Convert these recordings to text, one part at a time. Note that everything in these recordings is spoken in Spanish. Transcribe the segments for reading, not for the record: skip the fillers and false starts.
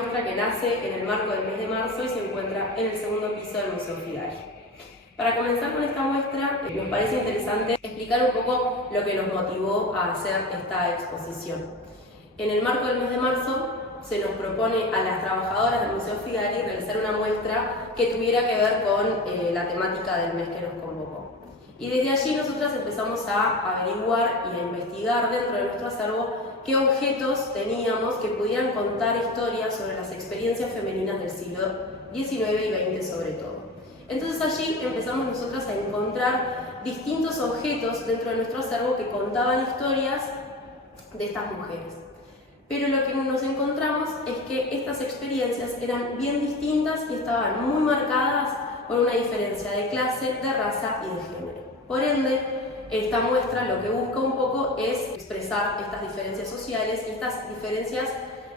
muestra que nace en el marco del mes de marzo y se encuentra en el segundo piso del Museo Figari. Para comenzar con esta muestra, nos parece interesante explicar un poco lo que nos motivó a hacer esta exposición. En el marco del mes de marzo se nos propone a las trabajadoras del Museo Figari realizar una muestra que tuviera que ver con la temática del mes que nos convocó. Y desde allí nosotras empezamos a averiguar y a investigar dentro de nuestro acervo qué objetos teníamos que pudieran contar historias sobre las experiencias femeninas del siglo XIX y XX sobre todo. Entonces allí empezamos nosotras a encontrar distintos objetos dentro de nuestro acervo que contaban historias de estas mujeres. Pero lo que nos encontramos es que estas experiencias eran bien distintas y estaban muy marcadas por una diferencia de clase, de raza y de género. Por ende, esta muestra lo que busca un poco es expresar estas diferencias sociales y estas diferencias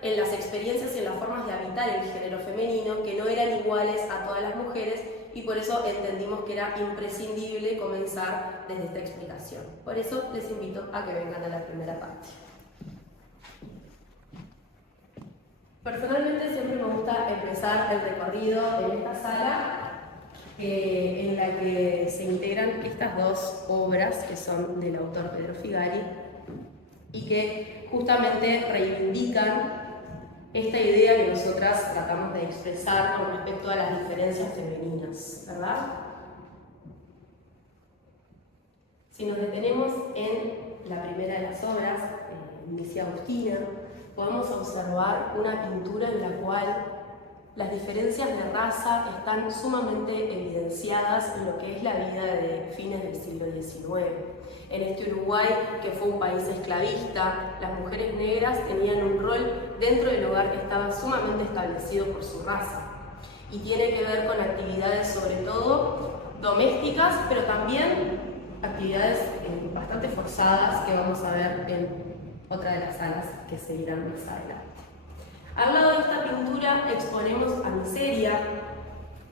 en las experiencias y en las formas de habitar el género femenino, que no eran iguales a todas las mujeres, y por eso entendimos que era imprescindible comenzar desde esta explicación. Por eso les invito a que vengan a la primera parte. Personalmente siempre me gusta empezar el recorrido en esta sala en la que se integran estas dos obras que son del autor Pedro Figari y que justamente reivindican esta idea que nosotras tratamos de expresar con respecto a las diferencias femeninas, ¿verdad? Si nos detenemos en la primera de las obras, Misia Agustina, podemos observar una pintura en la cual las diferencias de raza están sumamente evidenciadas en lo que es la vida de fines del siglo XIX. En este Uruguay, que fue un país esclavista, las mujeres negras tenían un rol dentro del hogar que estaba sumamente establecido por su raza. Y tiene que ver con actividades sobre todo domésticas, pero también actividades bastante forzadas que vamos a ver en otra de las salas que seguirán más adelante. Al lado de esta pintura exponemos a Miseria,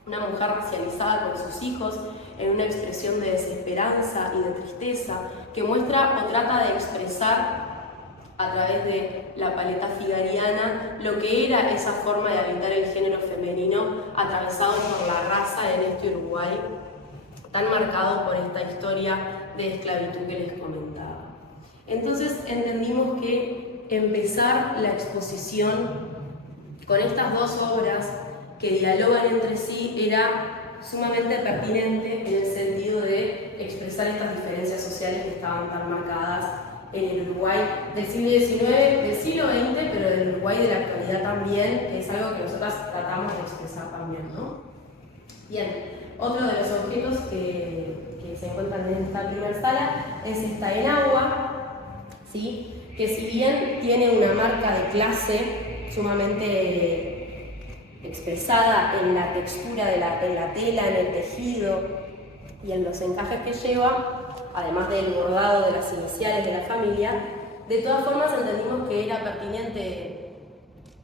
una mujer racializada con sus hijos en una expresión de desesperanza y de tristeza que muestra o trata de expresar a través de la paleta figariana lo que era esa forma de habitar el género femenino atravesado por la raza en este Uruguay tan marcado por esta historia de esclavitud que les comentaba. Entonces entendimos que empezar la exposición con estas dos obras que dialogan entre sí era sumamente pertinente en el sentido de expresar estas diferencias sociales que estaban tan marcadas en el Uruguay del siglo XIX, del siglo XX, pero del Uruguay de la actualidad también, que es algo que nosotras tratamos de expresar también, ¿no? Bien, otro de los objetos que se encuentran en esta primera sala es esta enagua, ¿sí? Que si bien tiene una marca de clase sumamente expresada en la textura en la tela, en el tejido y en los encajes que lleva, además del bordado de las iniciales de la familia, de todas formas entendimos que era pertinente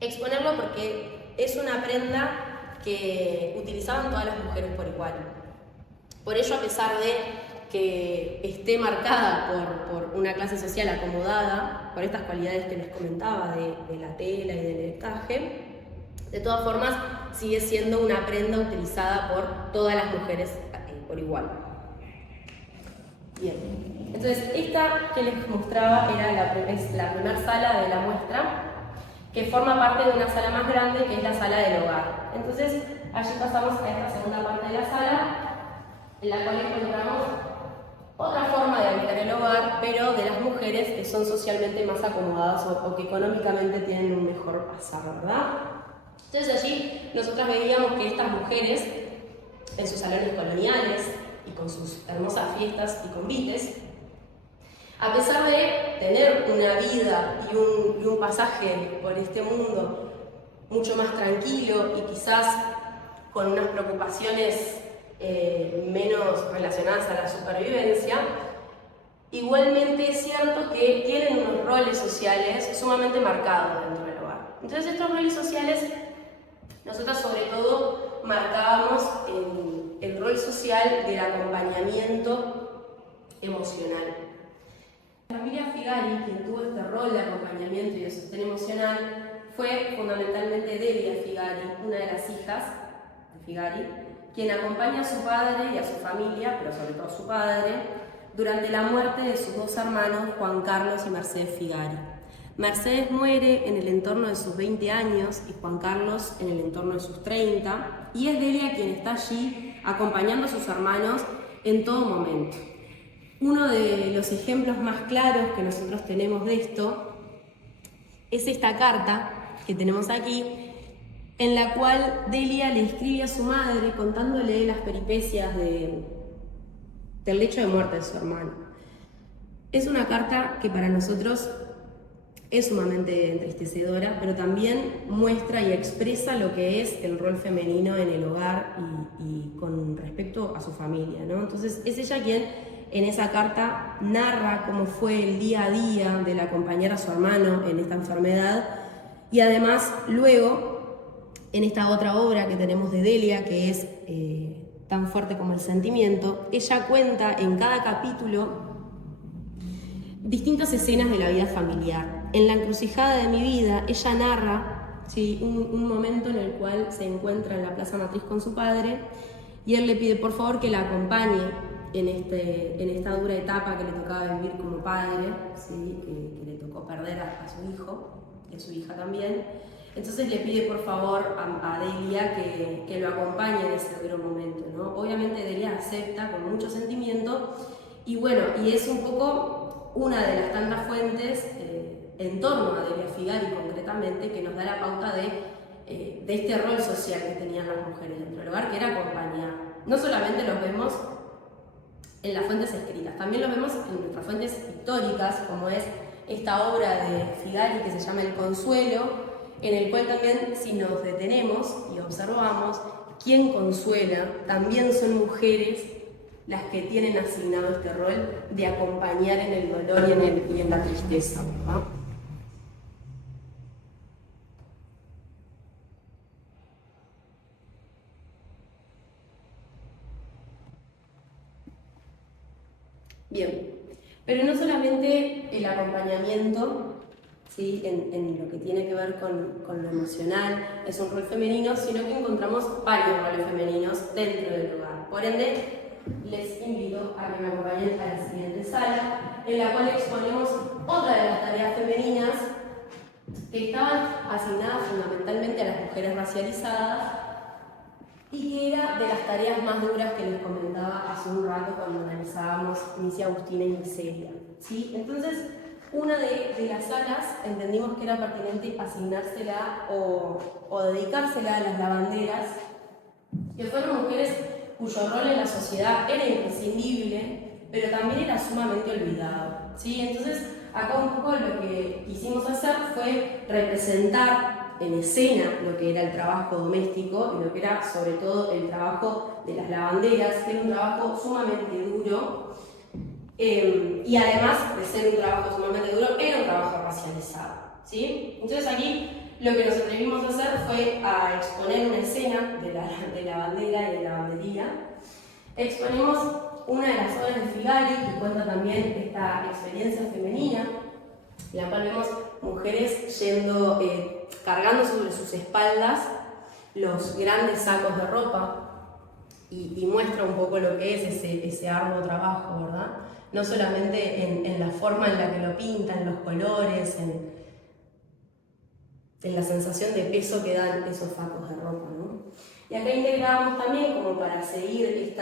exponerlo porque es una prenda que utilizaban todas las mujeres por igual. Por ello, a pesar de que esté marcada por una clase social acomodada, por estas cualidades que les comentaba de la tela y del encaje, de todas formas sigue siendo una prenda utilizada por todas las mujeres por igual. Bien, entonces esta que les mostraba es la primera sala de la muestra, que forma parte de una sala más grande que es la sala del hogar. Entonces allí pasamos a esta segunda parte de la sala, en la cual encontramos otra forma de habitar el hogar, pero de las mujeres que son socialmente más acomodadas o que económicamente tienen un mejor pasar, ¿verdad? Entonces allí nosotras veíamos que estas mujeres, en sus salones coloniales y con sus hermosas fiestas y convites, a pesar de tener una vida y un pasaje por este mundo mucho más tranquilo y quizás con unas preocupaciones menos relacionadas a la supervivencia, igualmente es cierto que tienen unos roles sociales sumamente marcados dentro del hogar. Entonces estos roles sociales, nosotros sobre todo marcábamos el rol social del acompañamiento emocional. La familia Figari, quien tuvo este rol de acompañamiento y de sostén emocional, fue fundamentalmente Delia Figari, una de las hijas de Figari, quien acompaña a su padre y a su familia, pero sobre todo a su padre, durante la muerte de sus dos hermanos, Juan Carlos y Mercedes Figari. Mercedes muere en el entorno de sus 20 años y Juan Carlos en el entorno de sus 30, y es Delia quien está allí acompañando a sus hermanos en todo momento. Uno de los ejemplos más claros que nosotros tenemos de esto es esta carta que tenemos aquí, en la cual Delia le escribe a su madre contándole las peripecias del lecho de muerte de su hermano. Es una carta que para nosotros es sumamente entristecedora, pero también muestra y expresa lo que es el rol femenino en el hogar y con respecto a su familia, ¿no? Entonces es ella quien en esa carta narra cómo fue el día a día del acompañar a su hermano en esta enfermedad, y además luego en esta otra obra que tenemos de Delia, que es Tan fuerte como el sentimiento, ella cuenta en cada capítulo distintas escenas de la vida familiar. En La encrucijada de mi vida, ella narra, ¿sí?, un momento en el cual se encuentra en la Plaza Matriz con su padre y él le pide por favor que la acompañe en esta dura etapa que le tocaba vivir como padre, ¿sí?, que le tocó perder a su hijo y a su hija también. Entonces le pide por favor a Delia que lo acompañe en ese duro momento, ¿no? Obviamente Delia acepta con mucho sentimiento y bueno, y es un poco una de las tantas fuentes en torno a Delia Figari concretamente, que nos da la pauta de este rol social que tenían las mujeres dentro del hogar, que era acompañar. No solamente los vemos en las fuentes escritas, también los vemos en nuestras fuentes históricas, como es esta obra de Figari que se llama El Consuelo, en el cual también, si nos detenemos y observamos, quién consuela también son mujeres las que tienen asignado este rol de acompañar en el dolor y en la tristeza, ¿no? Bien, pero no solamente el acompañamiento, ¿sí?, en lo que tiene que ver con lo emocional es un rol femenino, sino que encontramos varios roles femeninos dentro del hogar. Por ende, les invito a que me acompañen a la siguiente sala, en la cual exponemos otra de las tareas femeninas que estaban asignadas fundamentalmente a las mujeres racializadas y que era de las tareas más duras que les comentaba hace un rato cuando analizábamos Misia Agustina y Miseria, ¿sí? Entonces, una de las salas entendimos que era pertinente asignársela o dedicársela a las lavanderas, que fueron mujeres cuyo rol en la sociedad era imprescindible, pero también era sumamente olvidado, ¿sí? Entonces, acá un poco lo que quisimos hacer fue representar en escena lo que era el trabajo doméstico y lo que era sobre todo el trabajo de las lavanderas, que era un trabajo sumamente duro, y además de ser un trabajo sumamente duro, era un trabajo racializado, ¿sí? Entonces aquí lo que nos atrevimos a hacer fue a exponer una escena de la bandera y de la lavandería. Exponemos una de las obras de Figari, que cuenta también esta experiencia femenina, en la cual vemos mujeres cargando sobre sus espaldas los grandes sacos de ropa y muestra un poco lo que es ese arduo trabajo, ¿verdad? No solamente en la forma en la que lo pintan, los colores, en la sensación de peso que dan esos sacos de ropa, ¿no? Y acá integrábamos también, como para seguir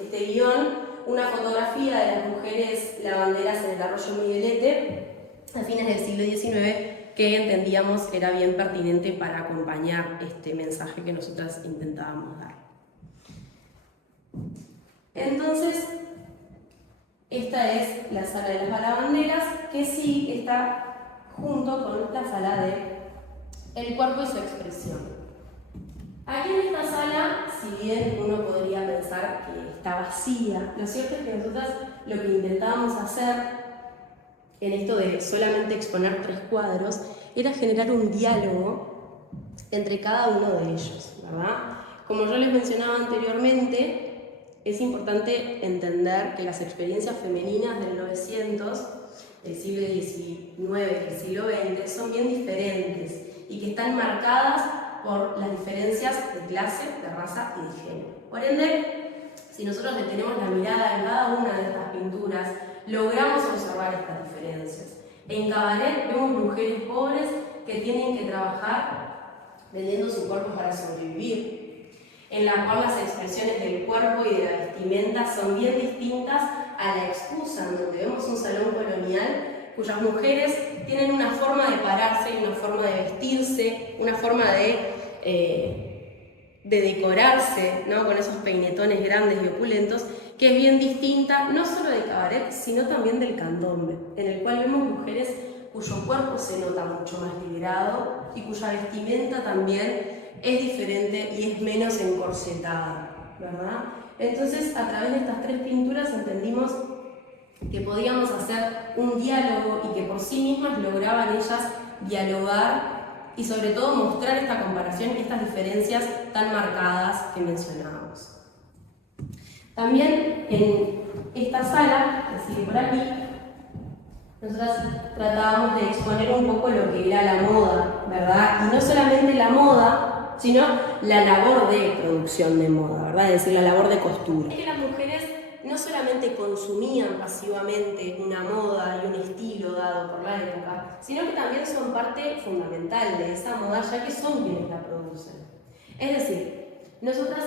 este guión, una fotografía de las mujeres lavanderas en el arroyo Miguelete a fines del siglo XIX, que entendíamos que era bien pertinente para acompañar este mensaje que nosotras intentábamos dar. Entonces, esta es la sala de las lavanderas, que sí está junto con la sala de El cuerpo y su expresión. Aquí en esta sala, si bien uno podría pensar que está vacía, lo cierto es que nosotras lo que intentábamos hacer en esto de solamente exponer 3 cuadros era generar un diálogo entre cada uno de ellos, ¿verdad? Como yo les mencionaba anteriormente, es importante entender que las experiencias femeninas del 900, del siglo XIX y del siglo XX son bien diferentes y que están marcadas por las diferencias de clase, de raza y de género. Por ende, si nosotros detenemos la mirada en cada una de estas pinturas, logramos observar estas diferencias. En Cabaret vemos mujeres pobres que tienen que trabajar vendiendo su cuerpo para sobrevivir, en la cual las expresiones del cuerpo y de la vestimenta son bien distintas a la excusa, donde vemos un salón colonial cuyas mujeres tienen una forma de pararse, una forma de vestirse, una forma de decorarse, ¿no? Con esos peinetones grandes y opulentos, que es bien distinta no solo de Cabaret, sino también del candombe, en el cual vemos mujeres cuyo cuerpo se nota mucho más liberado y cuya vestimenta también es diferente y es menos encorsetada, ¿verdad? Entonces, a través de estas tres pinturas entendimos que podíamos hacer un diálogo y que por sí mismas lograban ellas dialogar y sobre todo mostrar esta comparación y estas diferencias tan marcadas que mencionábamos. También en esta sala, que sigue por aquí, nosotras tratábamos de exponer un poco lo que era la moda, ¿verdad? Y no solamente la moda, sino la labor de producción de moda, ¿verdad? Es decir, la labor de costura. Es que las mujeres no solamente consumían pasivamente una moda y un estilo dado por la época, sino que también son parte fundamental de esa moda, ya que son quienes la producen. Es decir, nosotras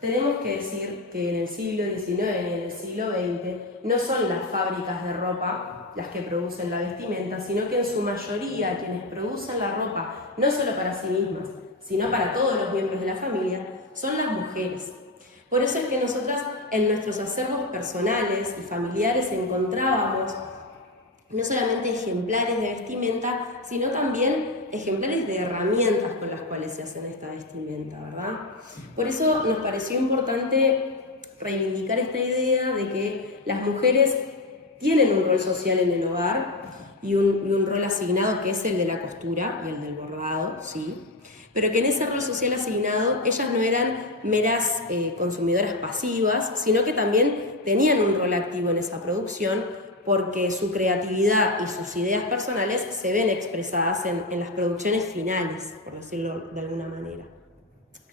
tenemos que decir que en el siglo XIX y en el siglo XX no son las fábricas de ropa las que producen la vestimenta, sino que en su mayoría quienes producen la ropa, no solo para sí mismas, sino para todos los miembros de la familia, son las mujeres. Por eso es que nosotras en nuestros acervos personales y familiares encontrábamos no solamente ejemplares de vestimenta, sino también ejemplares de herramientas con las cuales se hacen esta vestimenta, ¿verdad? Por eso nos pareció importante reivindicar esta idea de que las mujeres tienen un rol social en el hogar y un rol asignado que es el de la costura y el del bordado, sí, pero que en ese rol social asignado ellas no eran meras consumidoras pasivas, sino que también tenían un rol activo en esa producción, porque su creatividad y sus ideas personales se ven expresadas en las producciones finales, por decirlo de alguna manera.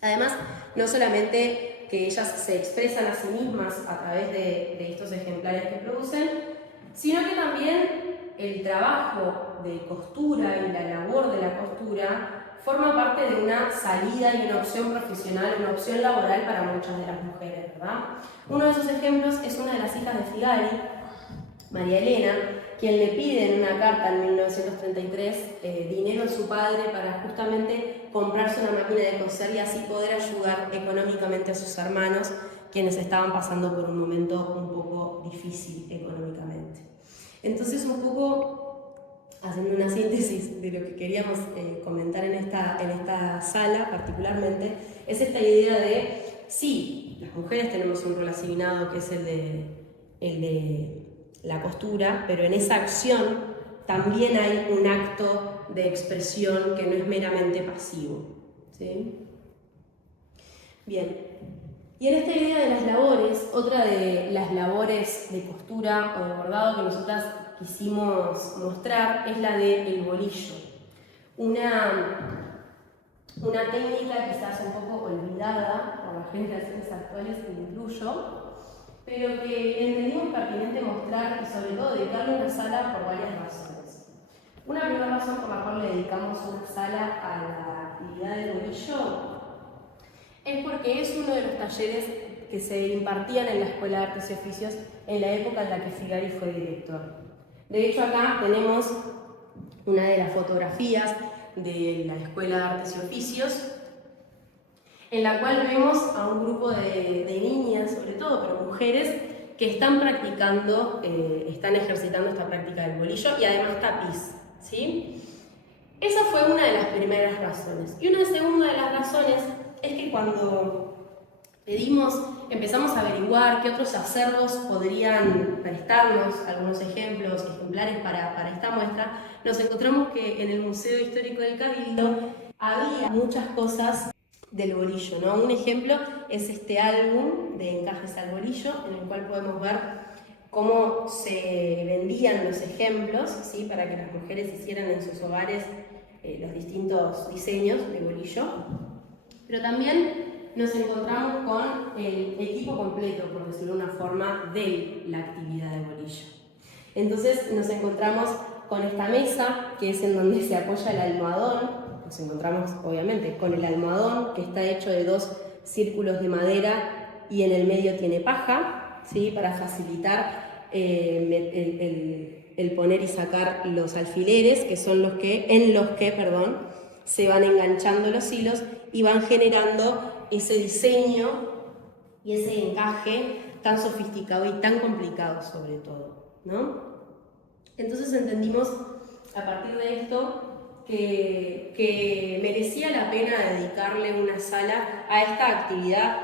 Además, no solamente que ellas se expresan a sí mismas a través de estos ejemplares que producen, sino que también el trabajo de costura y la labor de la costura forma parte de una salida y una opción profesional, una opción laboral para muchas de las mujeres, ¿verdad? Uno de esos ejemplos es una de las hijas de Figari, María Elena, quien le pide en una carta en 1933 dinero a su padre para justamente comprarse una máquina de coser y así poder ayudar económicamente a sus hermanos, quienes estaban pasando por un momento un poco difícil económicamente. Entonces, un poco haciendo una síntesis de lo que queríamos comentar en esta sala particularmente, es esta idea de, sí, las mujeres tenemos un rol asignado que es el de la costura, pero en esa acción también hay un acto de expresión que no es meramente pasivo, ¿sí? Bien, y en esta idea de las labores, otra de las labores de costura o de bordado que nosotras quisimos mostrar es la del bolillo, una técnica quizás un poco olvidada por la generaciones actuales, que me incluyo, pero que entendimos pertinente mostrar y sobre todo dedicarle una sala por varias razones. Una primera razón por la cual le dedicamos una sala a la actividad del bolillo es porque es uno de los talleres que se impartían en la Escuela de Artes y Oficios en la época en la que Figari fue director. De hecho, acá tenemos una de las fotografías de la Escuela de Artes y Oficios, en la cual vemos a un grupo de niñas, sobre todo, pero mujeres, que están practicando, están ejercitando esta práctica del bolillo y además tapiz, ¿sí? Esa fue una de las primeras razones. Y una segunda de las razones es que cuando empezamos a averiguar qué otros acervos podrían prestarnos algunos ejemplares para esta muestra, nos encontramos que en el Museo Histórico del Cabildo había muchas cosas del bolillo, ¿no? Un ejemplo es este álbum de encajes al bolillo, en el cual podemos ver cómo se vendían los ejemplos, ¿sí? Para que las mujeres hicieran en sus hogares los distintos diseños de bolillo, pero también nos encontramos con el equipo completo, por decirlo de una forma, de la actividad de bolillo. Entonces nos encontramos con esta mesa, que es en donde se apoya el almohadón. Nos encontramos obviamente con el almohadón, que está hecho de 2 círculos de madera y en el medio tiene paja, ¿sí? Para facilitar el poner y sacar los alfileres, que son en los que se van enganchando los hilos y van generando ese diseño y ese encaje tan sofisticado y tan complicado sobre todo, ¿no? Entonces entendimos a partir de esto que merecía la pena dedicarle una sala a esta actividad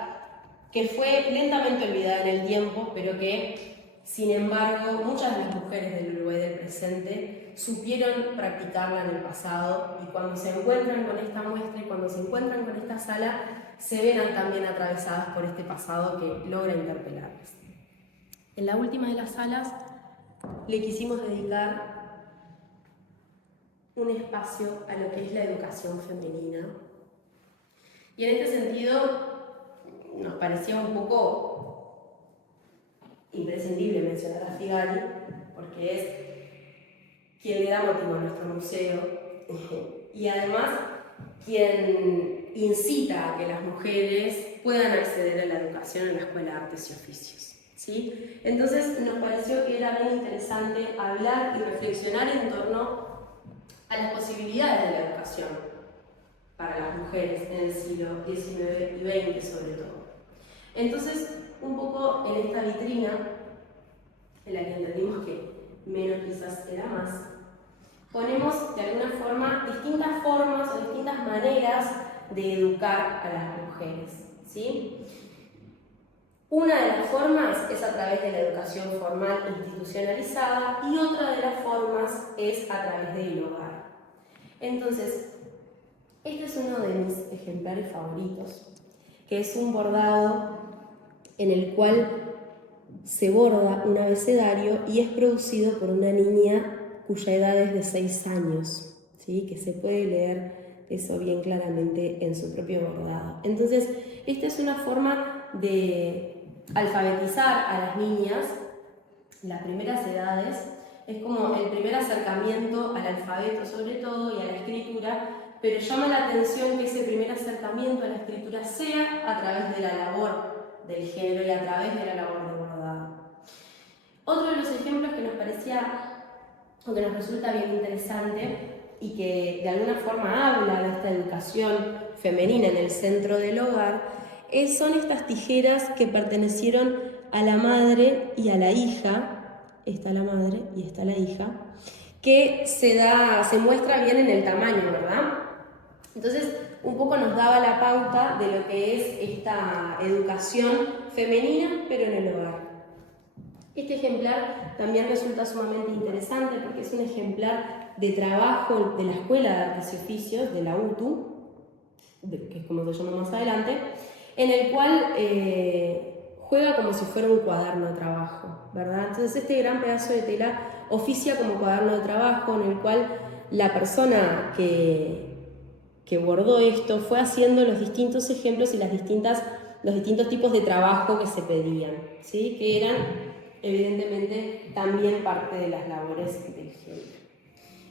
que fue lentamente olvidada en el tiempo, pero que, sin embargo, muchas de las mujeres del Uruguay del presente supieron practicarla en el pasado, y cuando se encuentran con esta muestra y cuando se encuentran con esta sala, se ven también atravesadas por este pasado que logra interpelarlas. En la última de las salas le quisimos dedicar un espacio a lo que es la educación femenina. Y en este sentido nos parecía un poco imprescindible mencionar a Figali, porque es quien le da motivo a nuestro museo y además quien incita a que las mujeres puedan acceder a la educación en la Escuela de Artes y Oficios, ¿sí? Entonces nos pareció que era bien interesante hablar y reflexionar en torno a las posibilidades de la educación para las mujeres en el siglo XIX y XX sobre todo. Entonces, un poco en esta vitrina, en la que entendimos que menos quizás era más, ponemos de alguna forma distintas formas o distintas maneras de educar a las mujeres, ¿sí? Una de las formas es a través de la educación formal institucionalizada y otra de las formas es a través del hogar. Entonces, este es uno de mis ejemplares favoritos, que es un bordado en el cual se borda un abecedario y es producido por una niña cuya edad es de 6 años, ¿sí? Que se puede leer eso bien claramente en su propio bordado. Entonces, esta es una forma de alfabetizar a las niñas, las primeras edades, es como el primer acercamiento al alfabeto sobre todo y a la escritura, pero llama la atención que ese primer acercamiento a la escritura sea a través de la labor del género y a través de la labor de bordado. Otro de los ejemplos que nos parecía o que nos resulta bien interesante y que de alguna forma habla de esta educación femenina en el centro del hogar son estas tijeras que pertenecieron a la madre y a la hija. Está la madre y está la hija, que se muestra bien en el tamaño, ¿verdad? Entonces, un poco nos daba la pauta de lo que es esta educación femenina, pero en el hogar. Este ejemplar también resulta sumamente interesante porque es un ejemplar de trabajo de la Escuela de Artes y Oficios, de la UTU, que es como se llama más adelante, en el cual juega como si fuera un cuaderno de trabajo, ¿verdad? Entonces este gran pedazo de tela oficia como cuaderno de trabajo en el cual la persona que bordó esto fue haciendo los distintos ejemplos y los distintos tipos de trabajo que se pedían, ¿sí? Que eran evidentemente también parte de las labores del género.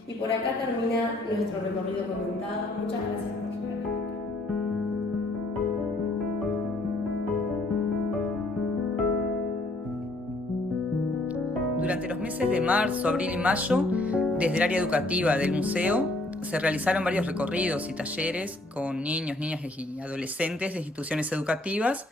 Y por acá termina nuestro recorrido comentado. Muchas gracias por llegar. Durante los meses de marzo, abril y mayo, desde el área educativa del museo, se realizaron varios recorridos y talleres con niños, niñas y adolescentes de instituciones educativas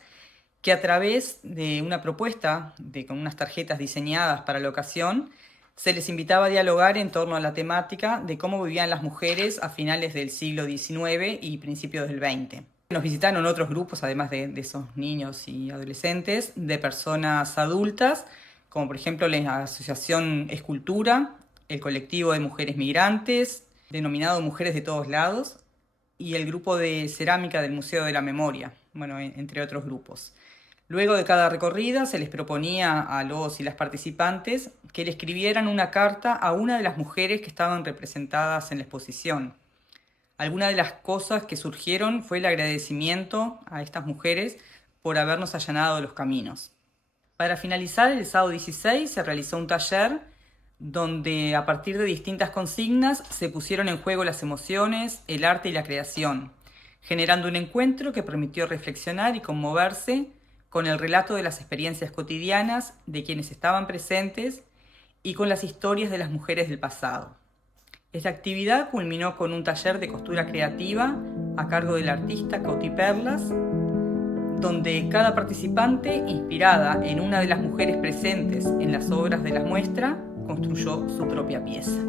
que a través de una propuesta con unas tarjetas diseñadas para la ocasión, se les invitaba a dialogar en torno a la temática de cómo vivían las mujeres a finales del siglo XIX y principios del XX. Nos visitaron otros grupos, además de esos niños y adolescentes, de personas adultas, como por ejemplo la Asociación Escultura, el colectivo de mujeres migrantes, denominado Mujeres de Todos Lados, y el grupo de cerámica del Museo de la Memoria, bueno, entre otros grupos. Luego de cada recorrida se les proponía a los y las participantes que le escribieran una carta a una de las mujeres que estaban representadas en la exposición. Algunas de las cosas que surgieron fue el agradecimiento a estas mujeres por habernos allanado los caminos. Para finalizar, el sábado 16 se realizó un taller donde a partir de distintas consignas se pusieron en juego las emociones, el arte y la creación, generando un encuentro que permitió reflexionar y conmoverse con el relato de las experiencias cotidianas de quienes estaban presentes y con las historias de las mujeres del pasado. Esta actividad culminó con un taller de costura creativa a cargo del artista Coti Perlas, donde cada participante, inspirada en una de las mujeres presentes en las obras de la muestra, construyó su propia pieza.